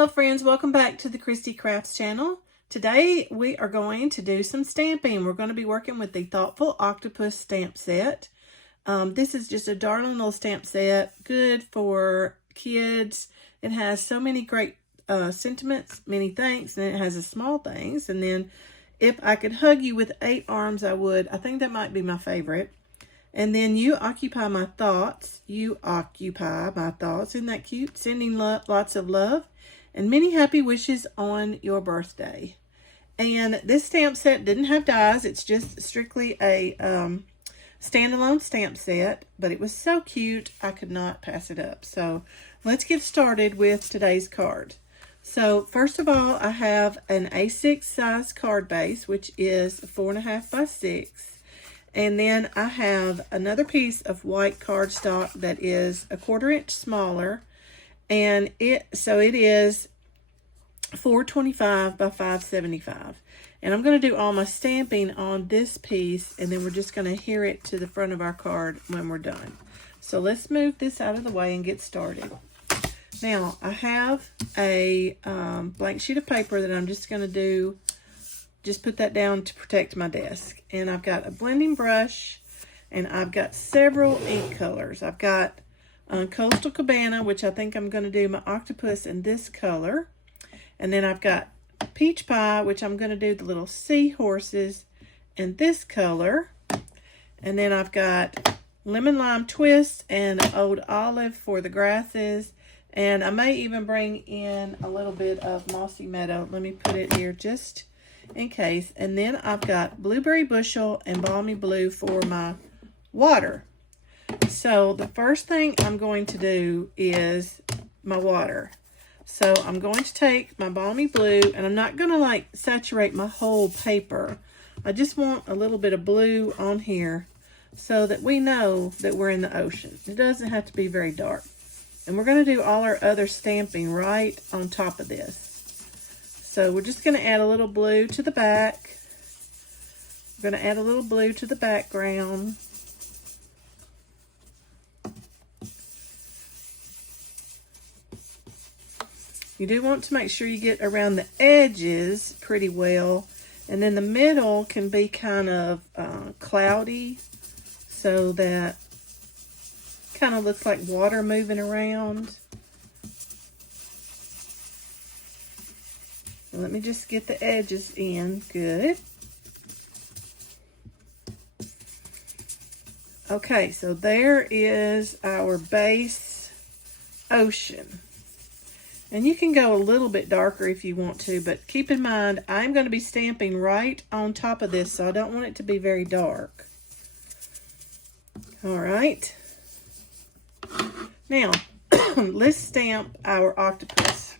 Hello friends, welcome back to the Christy Crafts channel. Today we are going to do some stamping. We're going to be working with the Thoughtful Octopus Stamp Set. This is just a darling little stamp set, good for kids. It has so many great sentiments, many thanks, and it has the small things. And then if I could hug you with 8 arms, I would. I think that might be my favorite. And then you occupy my thoughts. You occupy my thoughts. Isn't that cute? Sending lots of love and many happy wishes on your birthday. And this stamp set didn't have dies. It's just strictly a standalone stamp set. But it was so cute, I could not pass it up. So let's get started with today's card. So first of all, I have an A6 size card base, which is 4.5 by 6. And then I have another piece of white cardstock that is 1/4 inch smaller. And it is 425 by 575. And I'm going to do all my stamping on this piece, and then we're just going to adhere it to the front of our card when we're done. So let's move this out of the way and get started. Now, I have a blank sheet of paper that I'm just going to just put that down to protect my desk. And I've got a blending brush, and I've got several ink colors. I've got Coastal Cabana, which I think I'm going to do my octopus in this color. And then I've got Peach Pie, which I'm going to do the little seahorses in this color. And then I've got Lemon Lime Twist and Old Olive for the grasses. And I may even bring in a little bit of Mossy Meadow. Let me put it here just in case. And then I've got Blueberry Bushel and Balmy Blue for my water. So the first thing I'm going to do is my water. So I'm going to take my Balmy Blue, and I'm not going to like saturate my whole paper. I just want a little bit of blue on here so that we know that we're in the ocean. It doesn't have to be very dark. And we're going to do all our other stamping right on top of this. So we're just going to add a little blue to the back. We're going to add a little blue to the background. You do want to make sure you get around the edges pretty well. And then the middle can be kind of cloudy, so that kind of looks like water moving around. Let me just get the edges in. Good. Okay, so there is our base ocean. And you can go a little bit darker if you want to, but keep in mind, I'm going to be stamping right on top of this, so I don't want it to be very dark. All right. Now, let's stamp our octopus.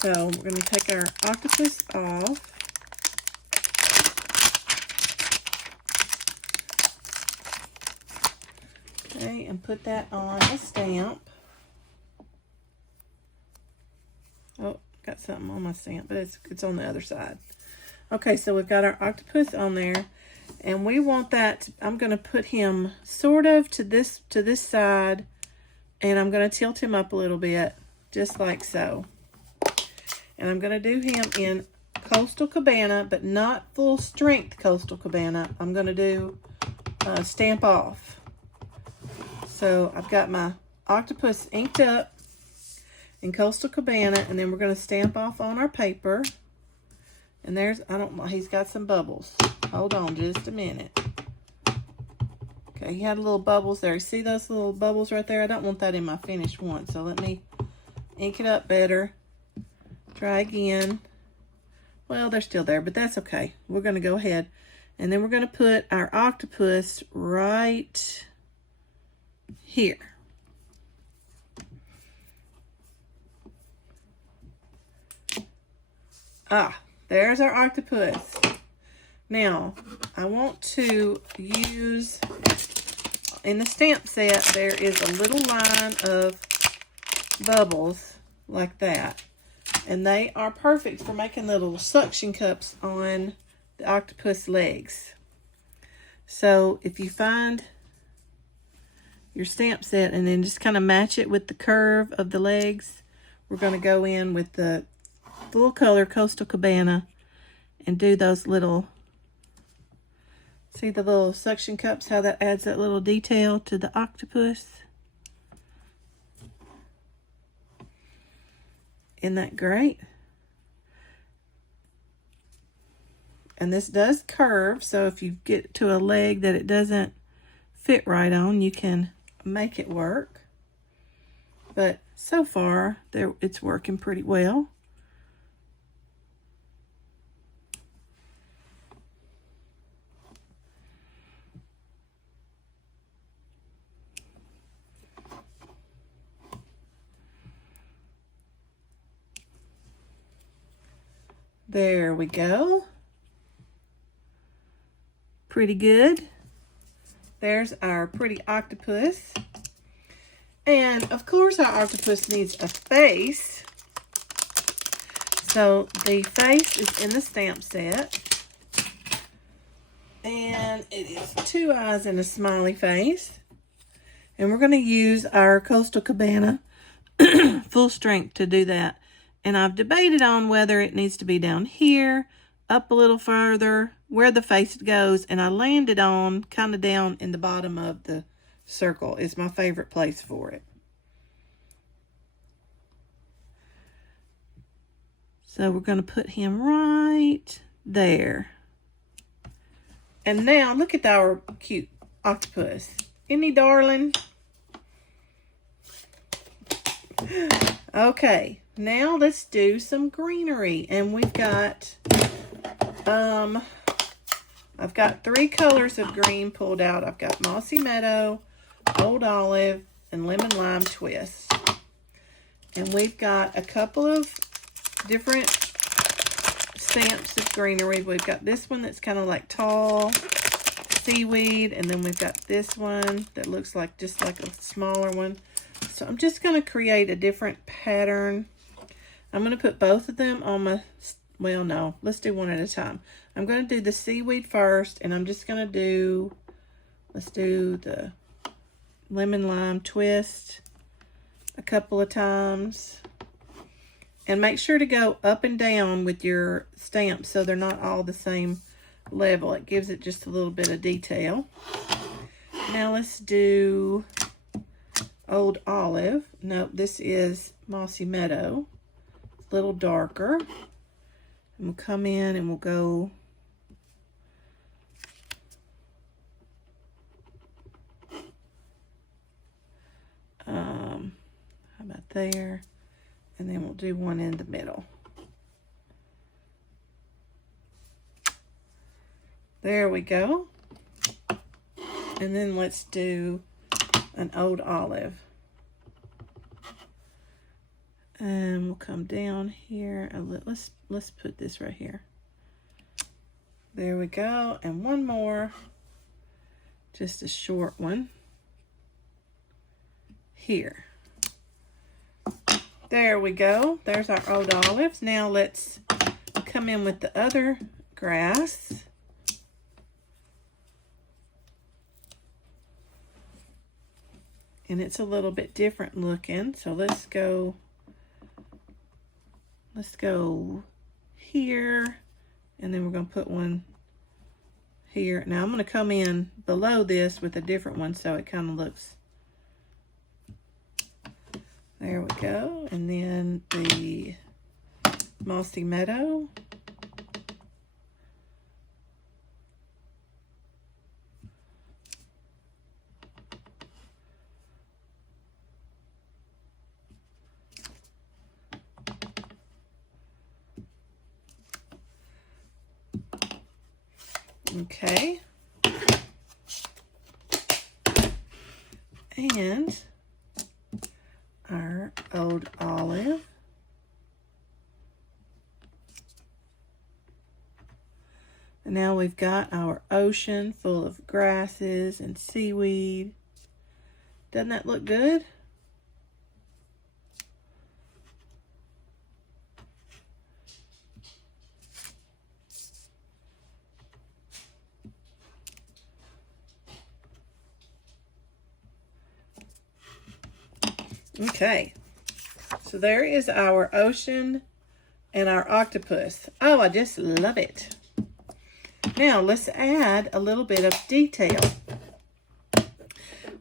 So we're going to take our octopus off. Okay, and put that on the stamp. Oh, got something on my stamp, but it's on the other side. Okay, so we've got our octopus on there, and we want that. I'm going to put him sort of to this side, and I'm going to tilt him up a little bit, just like so. And I'm going to do him in Coastal Cabana, but not full strength Coastal Cabana. I'm going to do Stamp Off. So I've got my octopus inked up in Coastal Cabana, and then we're going to stamp off on our paper. And there's, he's got some bubbles. Hold on just a minute. Okay, he had little bubbles there. See those little bubbles right there? I don't want that in my finished one, so let me ink it up better. Try again. Well, they're still there, but that's okay. We're going to go ahead, and then we're going to put our octopus right here. Ah, there's our octopus. Now, I want to use, in the stamp set, there is a little line of bubbles like that. And they are perfect for making little suction cups on the octopus legs. So if you find your stamp set and then just kind of match it with the curve of the legs, we're going to go in with the full color Coastal Cabana and do those little, see the little suction cups, how that adds that little detail to the octopus. Isn't that great? And this does curve, so if you get to a leg that it doesn't fit right on, you can make it work. But so far, it's working pretty well. There we go. Pretty good. There's our pretty octopus. And of course our octopus needs a face. So the face is in the stamp set. And it is 2 eyes and a smiley face. And we're going to use our Coastal Cabana full strength to do that. And I've debated on whether it needs to be down here, up a little further, where the face goes, and I landed on kind of down in the bottom of the circle is my favorite place for it. So we're going to put him right there. And now look at our cute octopus. Isn't he darling? Okay, now let's do some greenery. And we've got, I've got 3 colors of green pulled out. I've got Mossy Meadow, Old Olive, and Lemon Lime Twist. And we've got a couple of different stamps of greenery. We've got this one that's kind of like tall seaweed, and then we've got this one that looks like just like a smaller one. So I'm just going to create a different pattern. I'm going to put both of them on my, well, no, let's do one at a time. I'm going to do the seaweed first, and I'm just going to do, let's do the lemon lime twist a couple of times. And make sure to go up and down with your stamps so they're not all the same level. It gives it just a little bit of detail. Now let's do Old Olive. Nope, this is Mossy Meadow. A little darker. And we'll come in and we'll go how about there? And then we'll do one in the middle. There we go. And then let's do an Old Olive. And we'll come down here. Let's put this right here. There we go. And one more. Just a short one. Here. There we go. There's our Old Olives. Now let's come in with the other grass. And it's a little bit different looking. So let's go here. And then we're going to put one here. Now I'm going to come in below this with a different one so it kind of looks. There we go. And then the Mossy Meadow. Okay. And our Old Olive. And now we've got our ocean full of grasses and seaweed. Doesn't that look good? Okay, So there is our ocean and our octopus. Oh, I just love it. Now let's add a little bit of detail.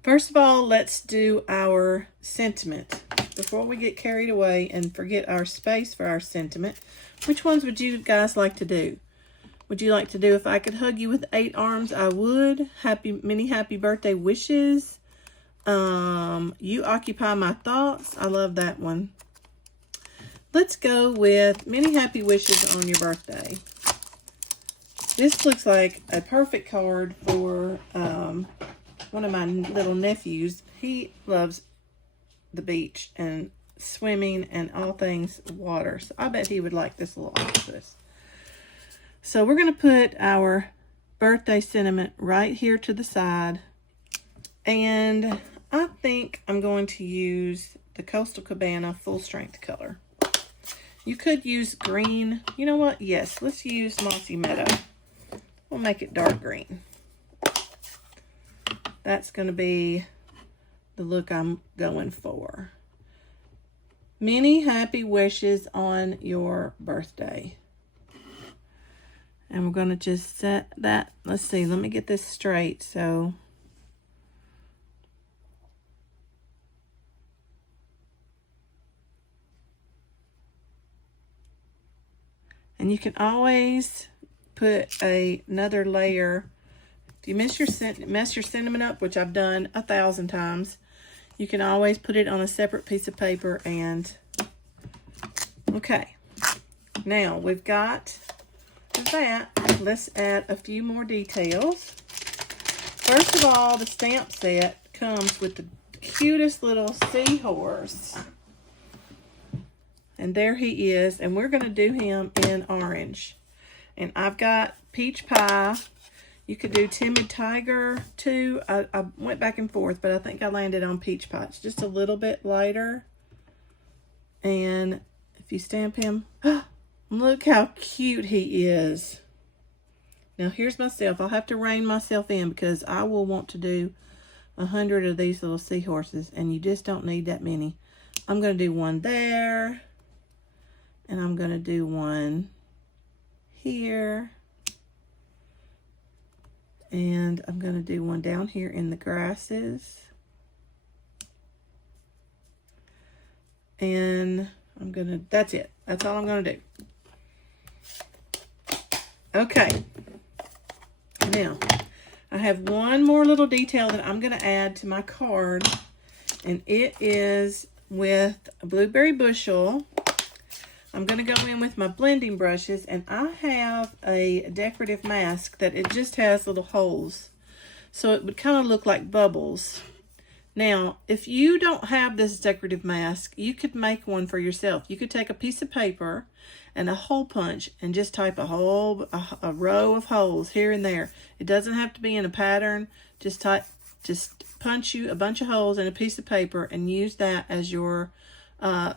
First of all, let's do our sentiment. Before we get carried away and forget our space for our sentiment, which ones would you guys like to do? Would you like to do if I could hug you with 8 arms? I would. Many happy birthday wishes. You occupy my thoughts. I love that one. Let's go with many happy wishes on your birthday. This looks like a perfect card for one of my little nephews. He loves the beach and swimming and all things water. So I bet he would like this little octopus. So we're going to put our birthday sentiment right here to the side. And I think I'm going to use the Coastal Cabana Full Strength color. You could use green. You know what? Yes, let's use Mossy Meadow. We'll make it dark green. That's going to be the look I'm going for. Many happy wishes on your birthday. And we're going to just set that. Let's see. Let me get this straight. So and you can always put another layer. If you mess your sentiment up, which I've done 1,000 times, you can always put it on a separate piece of paper and, okay. Now we've got that. Let's add a few more details. First of all, the stamp set comes with the cutest little seahorse. And there he is, and we're going to do him in orange. And I've got peach pie. You could do timid tiger too. I went back and forth, but I think I landed on peach pie. It's just a little bit lighter. And if you stamp him, look how cute he is. Now here's myself. I'll have to rein myself in because I will want to do 100 of these little seahorses, and you just don't need that many. I'm going to do one there, and I'm going to do one here. And I'm going to do one down here in the grasses. And I'm going to, that's it. That's all I'm going to do. Okay. Now, I have one more little detail that I'm going to add to my card. And it is with a blueberry bushel. I'm going to go in with my blending brushes, and I have a decorative mask that it just has little holes. So it would kind of look like bubbles. Now, if you don't have this decorative mask, you could make one for yourself. You could take a piece of paper and a hole punch and just type a row of holes here and there. It doesn't have to be in a pattern. Just punch you a bunch of holes in a piece of paper and use that as your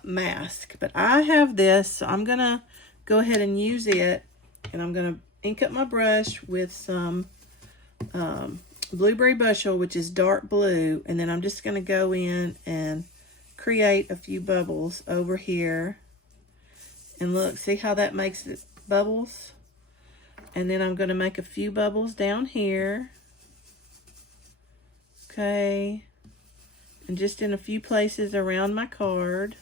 mask. But I have this, so I'm gonna go ahead and use it, and I'm gonna ink up my brush with some blueberry bushel, which is dark blue, and then I'm just gonna go in and create a few bubbles over here. And look, see how that makes it bubbles? And then I'm gonna make a few bubbles down here. Okay. And just in a few places around my card.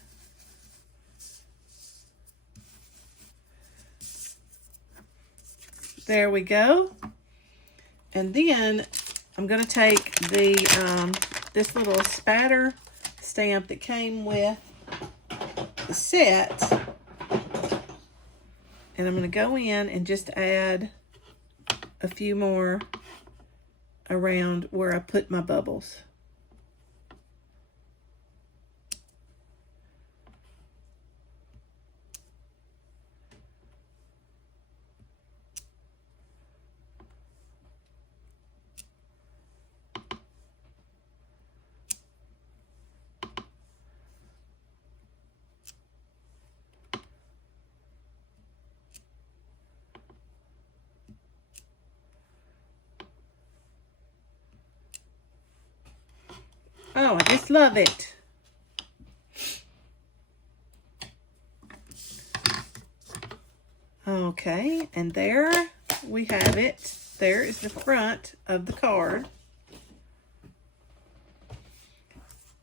There we go. And then I'm going to take the this little spatter stamp that came with the set. And I'm going to go in and just add a few more around where I put my bubbles. Oh, I just love it. Okay, and there we have it. There is the front of the card.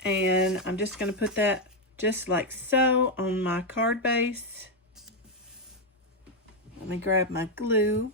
And I'm just going to put that just like so on my card base. Let me grab my glue.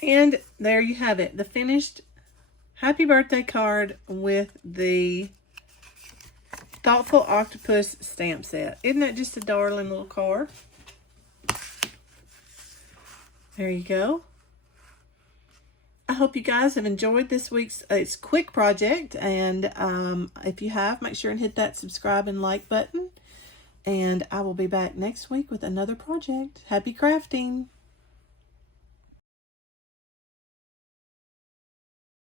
And there you have it, the finished happy birthday card with the Thoughtful Octopus Stamp Set. Isn't that just a darling little card? There you go. I hope you guys have enjoyed this week's it's quick project, and if you have, make sure and hit that subscribe and like button. And I will be back next week with another project. Happy crafting!